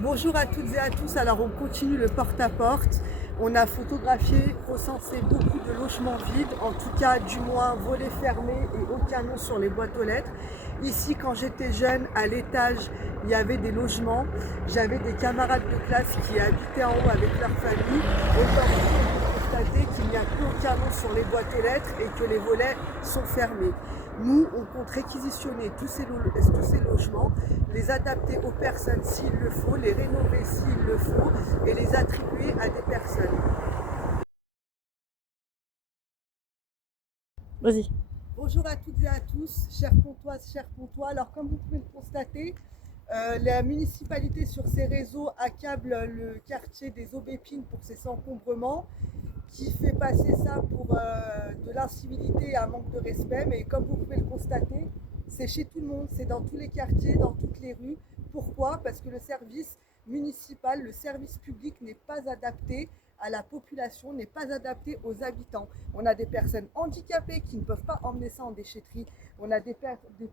Bonjour à toutes et à tous. Alors on continue le porte-à-porte. On a photographié, recensé beaucoup de logements vides, en tout cas du moins volets fermés et aucun nom sur les boîtes aux lettres. Ici, quand j'étais jeune, à l'étage, il y avait des logements. J'avais des camarades de classe qui habitaient en haut avec leur famille. Aujourd'hui, on peut constater qu'il n'y a plus aucun nom sur les boîtes aux lettres et que les volets sont fermés. Nous, on compte réquisitionner tous ces logements, les adapter aux personnes s'il le faut, les rénover s'il le faut et les attribuer à des personnes. Vas-y. Bonjour à toutes et à tous, chers Pontoises, chers Pontois. Alors comme vous pouvez le constater, la municipalité sur ses réseaux accable le quartier des Aubépines pour ses encombrements, qui fait passer ça pour de l'incivilité et un manque de respect. Mais comme vous pouvez le constater, c'est chez tout le monde, c'est dans tous les quartiers, dans toutes les rues. Pourquoi? Parce que le service municipal, le service public n'est pas adapté à la population, n'est pas adapté aux habitants. On a des personnes handicapées qui ne peuvent pas emmener ça en déchetterie. On a des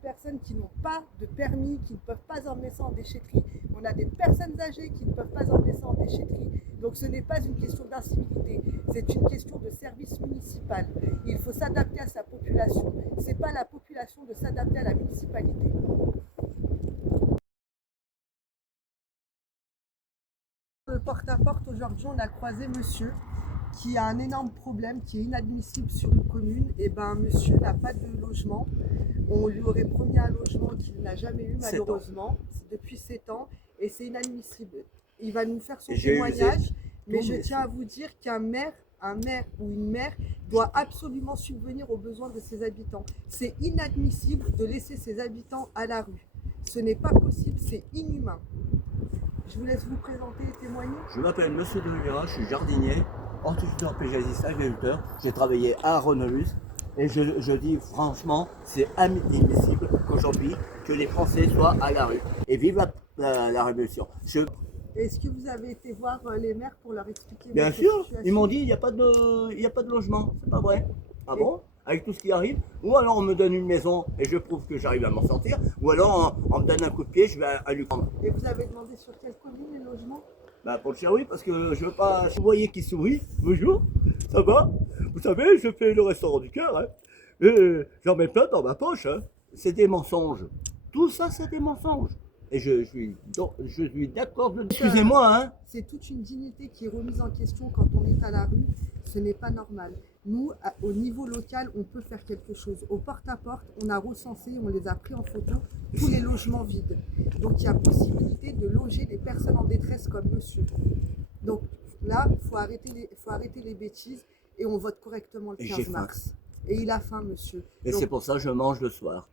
personnes qui n'ont pas de permis, qui ne peuvent pas emmener ça en déchetterie. On a des personnes âgées qui ne peuvent pas emmener ça en déchetterie. Donc ce n'est pas une question d'incivilité, c'est une question de service municipal. Il faut s'adapter à sa population. Ce n'est pas la population de s'adapter à la municipalité. Le porte-à-porte, aujourd'hui, on a croisé monsieur qui a un énorme problème, qui est inadmissible sur une commune. Et ben, monsieur n'a pas de logement. On lui aurait promis un logement qu'il n'a jamais eu, malheureusement, depuis 7 ans, et c'est inadmissible. Il va nous faire son témoignage, mais je tiens à vous dire qu'un maire, ou une maire doit absolument subvenir aux besoins de ses habitants. C'est inadmissible de laisser ses habitants à la rue. Ce n'est pas possible, c'est inhumain. Je vous laisse vous présenter et témoigner. Je m'appelle Monsieur de Oliveira, je suis jardinier, horticulteur, paysagiste, agriculteur. J'ai travaillé à Renolus et je dis franchement, c'est inadmissible qu'aujourd'hui que les Français soient à la rue. Et vive la révolution. Est-ce que vous avez été voir les maires pour leur expliquer Bien votre sûr, situation? ils m'ont dit il n'y a pas de logement. C'est pas vrai. Ah bon? Avec tout ce qui arrive, ou alors on me donne une maison et je prouve que j'arrive à m'en sortir, ou alors on me donne un coup de pied, je vais à lui prendre. Et vous avez demandé sur quelle commune les logements? Bah pour le cher oui, parce que je veux pas. Vous voyez qui sourit. Bonjour, ça va? Vous savez, je fais le restaurant du cœur, hein. Et j'en mets plein dans ma poche, hein. C'est des mensonges. Tout ça, c'est des mensonges. Et je suis d'accord de. Excusez-moi, hein. C'est toute une dignité qui est remise en question quand on est à la rue. Ce n'est pas normal. Nous, au niveau local, on peut faire quelque chose. Au porte-à-porte, on a recensé, on les a pris en photo, tous les logements vides. Donc il y a possibilité de loger des personnes en détresse comme monsieur. Donc là, il faut arrêter les bêtises et on vote correctement le Et 15 mars. Et il a faim, monsieur. Et Donc, c'est pour ça que je mange le soir.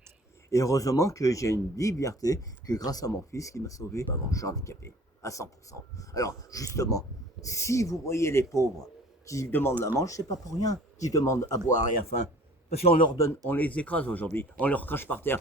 Et heureusement que j'ai une liberté, que grâce à mon fils qui m'a sauvé, avant, je suis handicapé, à 100%. Alors, justement, si vous voyez les pauvres qui demandent la manche, c'est pas pour rien qu'ils demandent à boire et à faim. Parce qu'on leur donne, on les écrase aujourd'hui, on leur crache par terre.